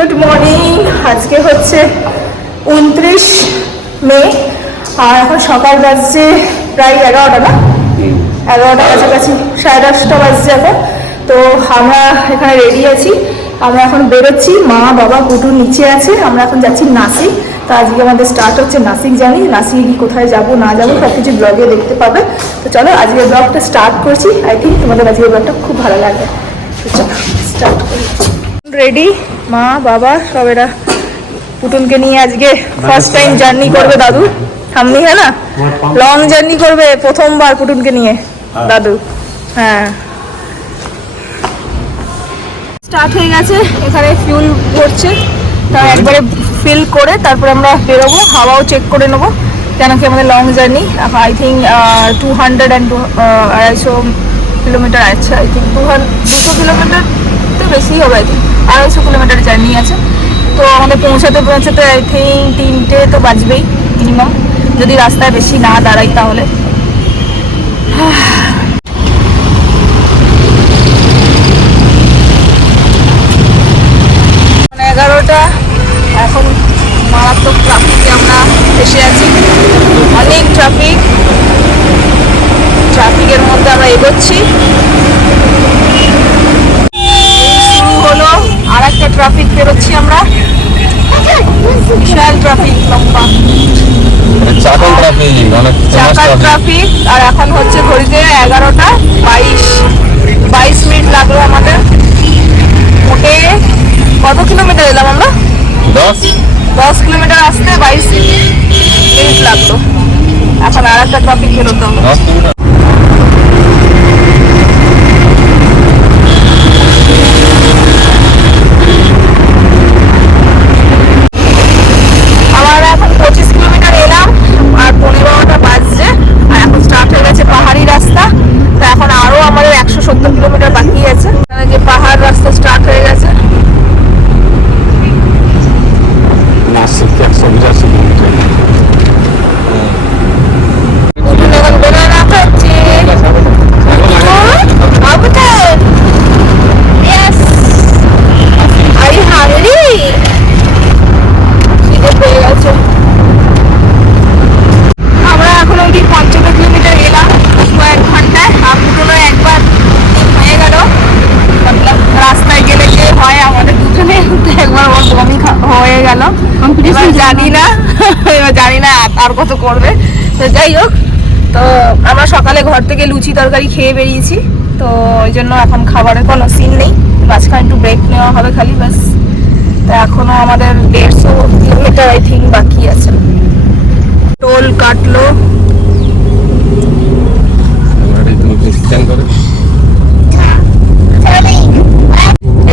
Good morning. আজকে হচ্ছে 29 মে আর এখন সকাল বাজছে প্রায় 11টা, না 11টার কাছাকাছি, 10:30 বাজছে এখন। তো আমরা এখানে রেডি আছি, আমরা এখন বেরোচ্ছি। মা বাবা কুটু নিচে আছে, আমরা এখন যাচ্ছি নাসিক। তো আজকে আমাদের স্টার্ট হচ্ছে নাসিক জার্নি। নাসিকে কি কোথায় যাবো না যাবো সব কিছু ব্লগে দেখতে পাবে। তো চলো আজকের ব্লগটা স্টার্ট করছি। আই থিঙ্ক তোমাদের আজকের ব্লগটা খুব ভালো লাগবে। তো চলো স্টার্ট করি। রেডি মা বাবা সব, এরা পুটুনকে নিয়ে আজকে ফার্স্ট টাইম জার্নি করবে দাদু। সামনে হ্যাঁ না, লং জার্নি করবে প্রথমবার পুটুনকে নিয়ে দাদু। হ্যাঁ, স্টার্ট হয়ে গেছে, এখানে ফিউল ভরছে। তা একবারে ফিল করে তারপরে আমরা বেরোবো, হাওয়াও চেক করে নেবো, কেন কি আমাদের long journey. I think 200 kilometre আছে। আই থিঙ্ক 200 কিলোমিটার তো বেশি হবে, আই থিঙ্ক 250 কিলোমিটার জার্নি আছে। তো আমাদের পৌঁছাতে আই থিঙ্ক 3টে তো বাজবেই মিনিমাম, যদি রাস্তায় বেশি না দাঁড়াই তাহলে। 11টা এখন, মারাত্মক ট্রাফিকে আমরা এসে আছি, অনেক ট্রাফিকের মধ্যে আমরা এগোচ্ছি। শুরু হলো আর একটা ট্রাফিক, বেরোচ্ছি আমরা, বিশাল ট্রাফিক, লম্বা চাকার ট্রাফিক। আর এখন হচ্ছে ঘড়িতে 11টা 22 মিনিট লাগলো আমাদের। মোটে কত কিলোমিটার এলাম আমরা? 10 কিলোমিটার আসতে 22 মিনিট লাগলো। এখন আর একটা ট্রাফিক বেরোতে হবে। আমার এখন 25 কিলোমিটার এলাম আর 15টা বাজছে। আর এখন স্টার্ট হয়ে গেছে পাহাড়ি রাস্তা। তো এখন আরো আমাদের 170 কিলোমিটার বাকি আছে। যে পাহাড় রাস্তা স্টার্ট হয়ে গেছে। নাসিক 185 কিলোমিটার। আমরা এখন অব্দি 75 কিলোমিটার এলাম কয়েক ঘন্টায়। পুরোনো একবার হয়ে গেল, রাস্তায় গেলে যে হয় আমাদের দুজনে, একবার ওর বমি হয়ে গেল। এবার জানি না আর কত করবে। তো যাই হোক, তো আমরা সকালে ঘর থেকে লুচি তরকারি খেয়ে বেরিয়েছি, তো ওই জন্য এখন খাবারের কোনো সিন নেই। মাঝখানে একটু ব্রেক নেওয়া হবে খালি, ব্যাস। তো এখনো আমাদের 150 কিলোমিটার আই থিঙ্ক বাকি আছে। টোল কাটলো,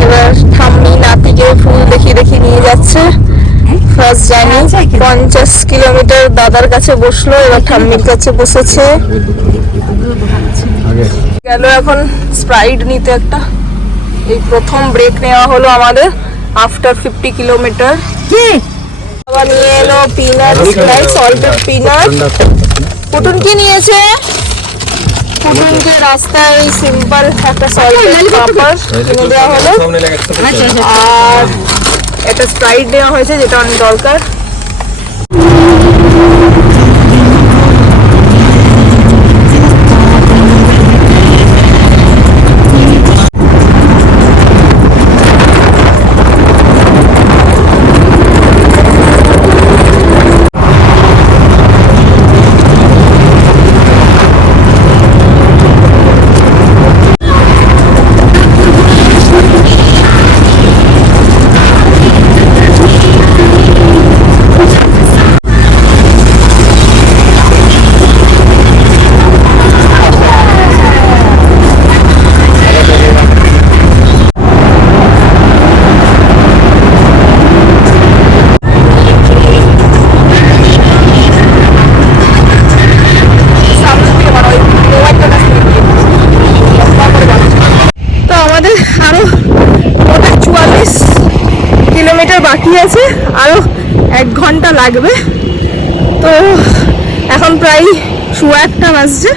এবার ঠাম্মি নাতিকে ফুল দেখিয়ে নিয়ে যাচ্ছে। ফার্স্ট জার্নি 50 কিলোমিটার দাদার কাছে বসলো, এবার ঠাম্মির কাছে বসেছে। গেল এখন স্প্রাইট নিতে একটা। এই প্রথম ব্রেক নেওয়া হলো আমাদের আফটার 50 কিলোমিটার। আবার নিয়ে এলো পিনাট, সল্টেড পিনাট। পুটুন কি নিয়েছে? পুটুনকে রাস্তায় ওই সিম্পল একটা সল্টেড পাপড় কিনে দেওয়া হলো, আর একটা স্প্রাইট দেওয়া হয়েছে যেটা অনেক দরকার। বাকি আছে, আরো 1 ঘন্টা লাগবে। তো এখন প্রায় 1:15 বাজছে,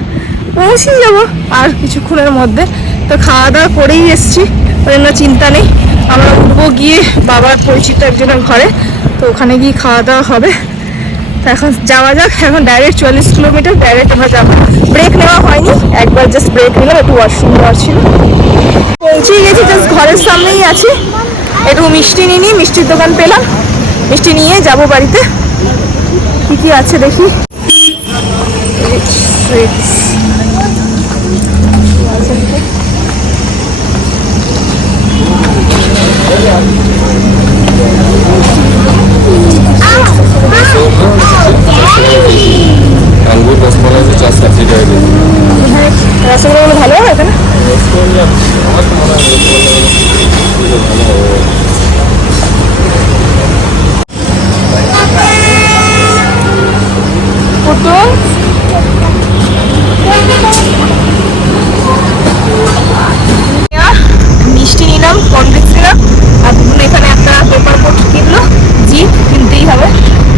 পৌঁছে যাবো আর কিছুক্ষণের মধ্যে। তো খাওয়া দাওয়া করেই এসছি, ওই জন্য চিন্তা নেই। আমরা উঠবো গিয়ে বাবার পরিচিত একজনের ঘরে, তো ওখানে গিয়ে খাওয়া দাওয়া হবে। তো এখন যাওয়া যাক। এখন ডাইরেক্ট 44 কিলোমিটার ডাইরেক্ট আমরা যাবো। ব্রেক নেওয়া হয়নি, একবার জাস্ট ব্রেক নিলাম, একটু ওয়াশরুম যাওয়ার ছিল। পৌঁছে গেছি, জাস্ট ঘরের সামনেই আছি। একটু মিষ্টি নিয়ে মিষ্টির দোকান পেলাম, মিষ্টি নিয়ে যাব বাড়িতে। কি কি আছে দেখি। আঙ্গুর রসমালাই 460 টাকা কেজি। রসগোল্লাগুলো ভালো হয় এখানে? রসগোল্লা আমার তো মনে হয় রসগোল্লা ভালো হবে। পটল মিষ্টি নিলাম, কমপ্লেক্স নিলাম, আর দুপুর এখানে একটা পেপার বোট কিনলো। জি কিনতেই হবে,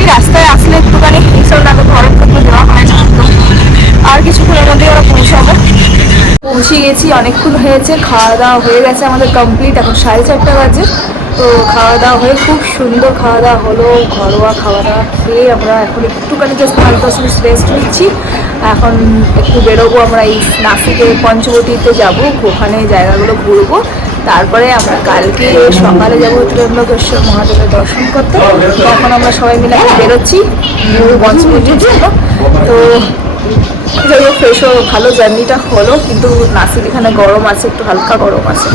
এই রাস্তায় আসলে একটুখানি এইসব না তো ঘরের থেকে দেওয়া হয় না। আর কিছুক্ষণের মধ্যেই ওরা পৌঁছাবে। পৌঁছে গেছি, অনেকক্ষণ হয়েছে, খাওয়া দাওয়া হয়ে গেছে আমাদের কমপ্লিট। এখন 4:30 বাজে। তো খাওয়া দাওয়া হয়ে খুব সুন্দর খাওয়া দাওয়া হলো, ঘরোয়া খাওয়া দাওয়া খেয়ে আমরা এখন একটুখানি জাস্ট 5-10 মিনিট রেস্ট নিচ্ছি। এখন একটু বেরোবো আমরা, এই নাসিকে পঞ্চবটিতে যাব, ওখানে জায়গাগুলো ঘুরবো। তারপরে আমরা কালকে সকালে যাবো ত্রম্বকেশ্বর মহাদেবের দর্শন করতে। তখন আমরা সবাই মিলে এখন বেরোচ্ছি পঞ্চবটির জন্য। তো যাই হোক, ফ্রেশও ভালো জার্নিটা হলো, কিন্তু নাসিক এখানে গরম আছে, একটু হালকা গরম আছে।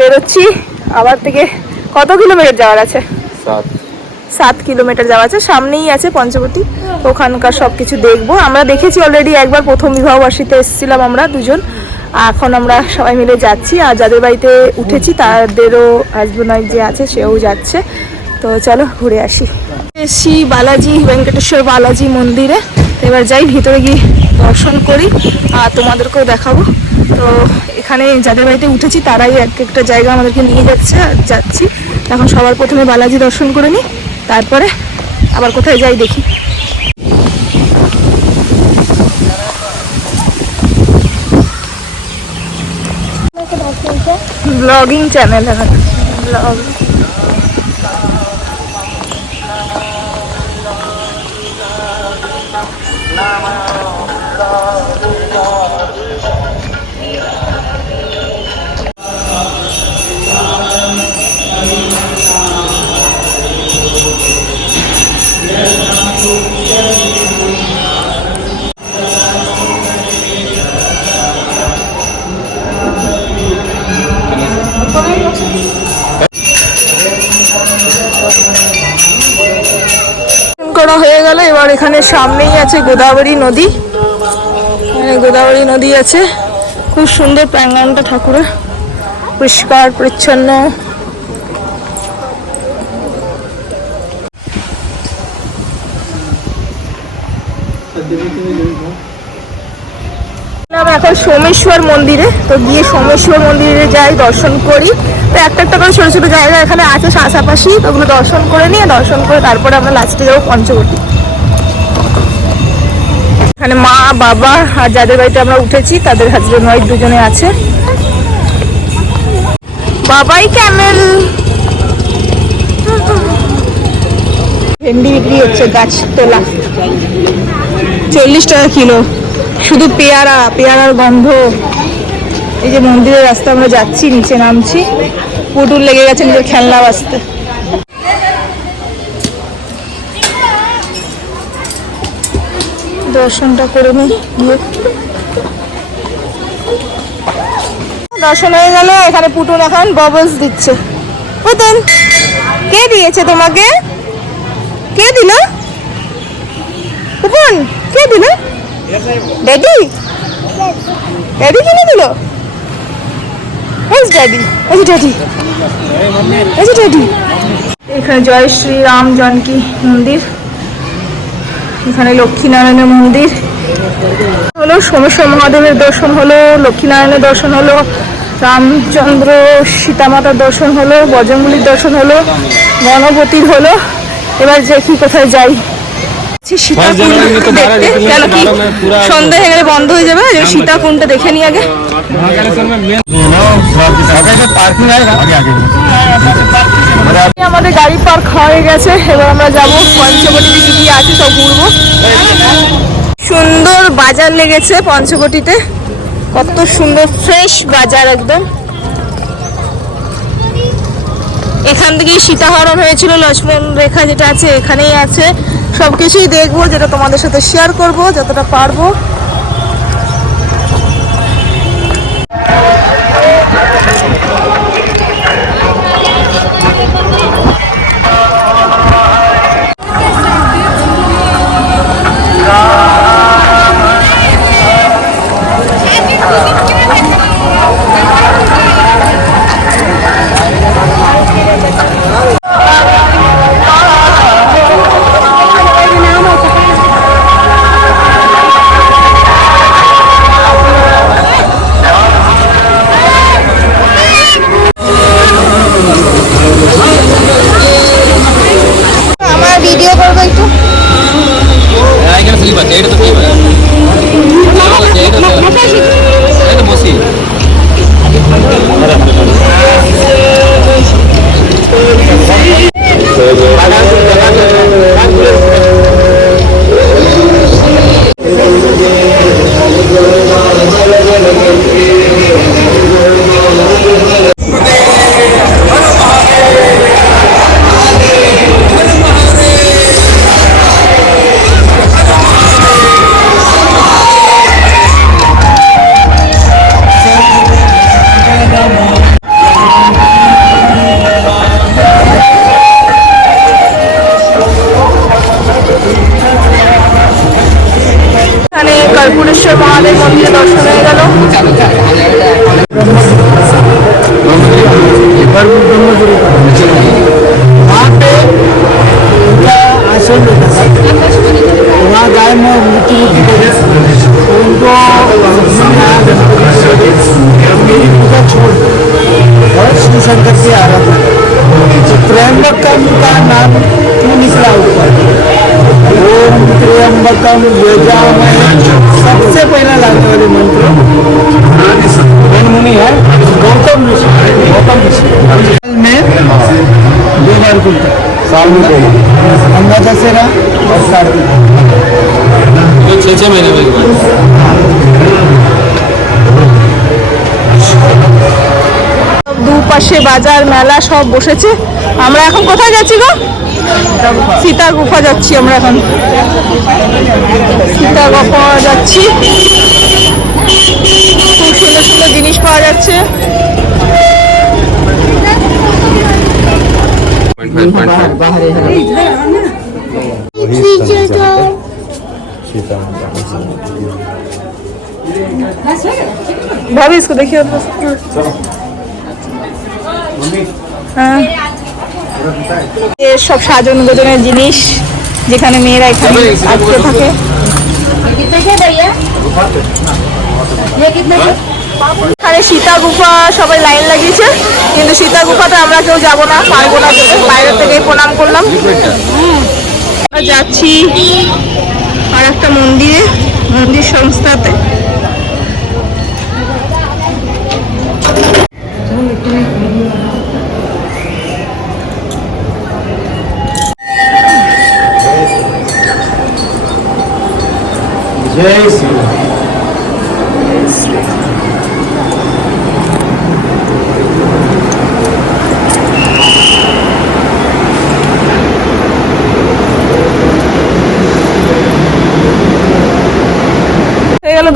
বেরোচ্ছি আবার থেকে। কত কিলোমিটার যাওয়ার আছে? 7 কিলোমিটার যাওয়া আছে। সামনেই আছে পঞ্চবটি, ওখানকার সব কিছু দেখবো। আমরা দেখেছি অলরেডি একবার, প্রথম বিবাহবার্ষিকীতে এসেছিলাম আমরা দুজন। এখন আমরা সবাই মিলে যাচ্ছি, আর যাদের বাড়িতে উঠেছি তাদেরও হাজব্যান্ড ওয়াইফ যে আছে সেও যাচ্ছে। তো চলো ঘুরে আসি। এসছি বালাজি, ভেঙ্কটেশ্বর বালাজি মন্দিরে। এবার যাই ভিতরে গিয়ে দর্শন করি আর তোমাদেরকেও দেখাবো। তো এখানে যাদের বাড়িতে উঠেছি তারাই এক একটা জায়গা আমাদেরকে নিয়ে যাচ্ছে আর যাচ্ছি। এখন সবার প্রথমে বালাজি দর্শন করে নিই, তারপরে আবার কোথায় যাই দেখি। ব্লগিং চ্যানেল এখন ব্লগ। করা হয়ে গেল। এবার এখানে সামনেই আছে গোদাবরী নদী, এখানে গোদাবরী নদী আছে। খুব সুন্দর প্রাঙ্গণটা, ঠাকুরের পরিষ্কার পরিচ্ছন্ন। এখন সোমেশ্বর মন্দিরে, তো গিয়ে সোমেশ্বর মন্দিরে যাই, দর্শন করি। তো একটা একটা করে ছোটো ছোটো জায়গা এখানে আছে পাশাপাশি, তো ওগুলো দর্শন করে নিয়ে দর্শন করে তারপরে আমরা লাস্টে যাবো পঞ্চবটি। এখানে মা বাবা আর যাদের বাড়িতে আমরা উঠেছি তাদের হাজবেন্ড ওয়াইফ দুজনে আছে। বাবাই ক্যামেল। ভেন্ডি বিক্রি হচ্ছে, গাছ তোলা, 40 টাকা কিলো। শুধু পেয়ারা, পেয়ারার গন্ধ। এই যে মন্দিরের রাস্তা আমরা যাচ্ছি, নিচে নামছি। পুটুল লেগে গেছে নিজের খেলনা বাজতে। দর্শনটা করে নিই গিয়ে। দর্শন হয়ে গেল। এখানে পুটুল এখন বাবলস দিচ্ছে। পুতুল, কে দিয়েছে তোমাকে? কে দিল? পুতুল কে দিল? ড্যাডি? ড্যাডি কিনে দিল? ড্যাডি, এই ড্যাডি, এই ড্যাডি। এখানে জয় শ্রী রাম জানকী মন্দির, এখানে লক্ষ্মীনারায়ণের মন্দির হলো, সোমেশ্বর মহাদেবের দর্শন হলো, লক্ষ্মীনারায়ণের দর্শন হলো, রামচন্দ্র সীতামাতার দর্শন হলো, বজরঙ্গলির দর্শন হলো, গণপতির হলো। এবার দেখি কোথায় যাই। সীতাকুণ্ড দেখতে, কেন কি সন্ধ্যা হয়ে গেলে বন্ধ হয়ে যাবে, সীতাকুণ্ডটা দেখে নি আগে। আমাদের গাড়ি পার্ক হয়ে গেছে, এবার আমরা যাবো পঞ্চবটিতে, কি কি আছে সব ঘুরবো। সুন্দর বাজার লেগেছে পঞ্চবটিতে, কত সুন্দর ফ্রেশ বাজার একদম। এখান থেকেই সীতাহরণ হয়েছিল, লক্ষ্মণ রেখা যেটা আছে এখানেই আছে। সবকিছুই দেখবো, যেটা তোমাদের সাথে শেয়ার করব যতটা পারবো। कर्पूरेश्वर महादेव मंदिर दर्शन हो गल। वहाँ गाय में मूर्ति उनको मेरी पूजा छोड़ और शिव शंकर की आराधना। त्र्यंबकम का नाम क्यों निकला ऊपर? ओम त्र्यंबकम यजामहे, सबसे पहला लाने वाले मंत्र मुनि है गौतम ऋषि। में 2 बार खुलता है, साल में 2 बार, गंगा दशहरा और कार्तिक, 6 महीने में एक बार। দুপাশে বাজার মেলা সব বসেছে। আমরা এখন কোথায় যাচ্ছি গো? সীতা গুফা যাচ্ছি আমরা এখন, সীতা গুফা যাচ্ছি। খুব সুন্দর সুন্দর জিনিস পাওয়া যাচ্ছে। भाभी इसको देखिए। हाँ, ये सब সাজানো গোছানোর জিনিস, যেখানে মেয়েরা এখানে আটকে থাকে। এখানে সীতা গুফা সবাই লাইন লাগিয়েছে, কিন্তু সীতা গুফাতে আমরা কেউ যাবো না, পারবো না, বাইরে থেকেই প্রণাম করলাম। আমরা যাচ্ছি আর একটা মন্দিরে, মন্দির সংস্থাতে। जय श्री राम।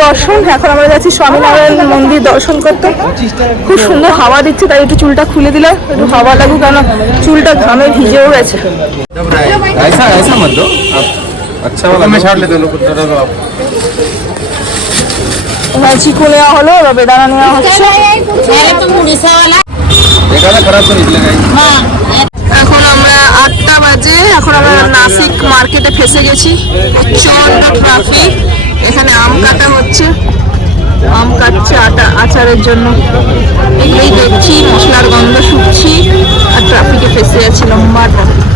দর্শন, এখন আমরা যাচ্ছি স্বামীনারায়ণ মন্দির দর্শন করতে। খুব সুন্দর হাওয়া দিচ্ছে, তাই একটু চুলটা খুলে দিলাম, একটু হাওয়া লাগুক, কেন চুলটা ঘামে ভিজেও গেছে। ऐसा ऐसा मत दो आप, अच्छा वाला मैं छाड़ लेते लोग। চিকু নেওয়া হলো, এবার বেদানা নেওয়া হচ্ছে। खराब तो निकलेगा। এখন আমরা 8টা বাজে, এখন আমরা নাসিক মার্কেটে ফেসে গেছি, প্রচন্ড ট্রাফিক। এখানে আম কাটা হচ্ছে, আম কাটছে আচারের জন্য। এগুলোই দেখছি, মশলার গন্ধ শুকছি আর ট্রাফিকে ফেসে যাচ্ছি, লম্বা ট্রাফিক।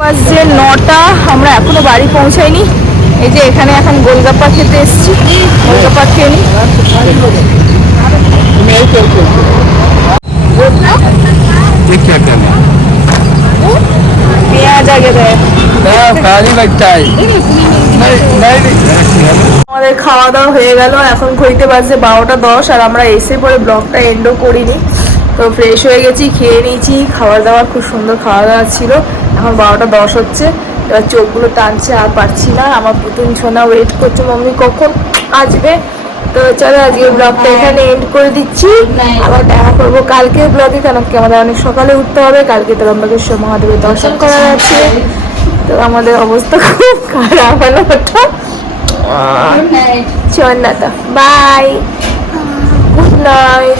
বাজে 9টা, আমরা এখনো বাড়ি পৌঁছাইনি। এই যে এখানে এখন গোলগাপ্পা খেতে এসেছি, গোলগাপ্পা খেয়ে নি। পেঁয়াজ আগে দেয়। আমাদের খাওয়া দাওয়া হয়ে গেল, এখন ঘড়িতে বাজে 12টা 10, আর আমরা এসে পরে ব্লগটা এন্ডও করিনি। তো ফ্রেশ হয়ে গেছি, খেয়ে নিয়েছি, খাবার দাবার খুব সুন্দর খাওয়া দাওয়া ছিল। এখন 12টা 10 হচ্ছে, এবার চোখগুলো টানছে, আর পারছি না। আমার পুতুন ছোনা ওয়েট করছে মাম্মি কখন আসবে। তো চলো আজকে ব্লগটা এখানে এন্ড করে দিচ্ছি, আবার দেখা করবো কালকে ব্লগে, কেন কি আমাদের অনেক সকালে উঠতে হবে। কালকে তো লম্বাকেশ্বর মহাদেবের দর্শন করার আছে। তো আমাদের অবস্থা খুব খারাপ হলো ওটা। চল না তো, বাই, গুড নাইট।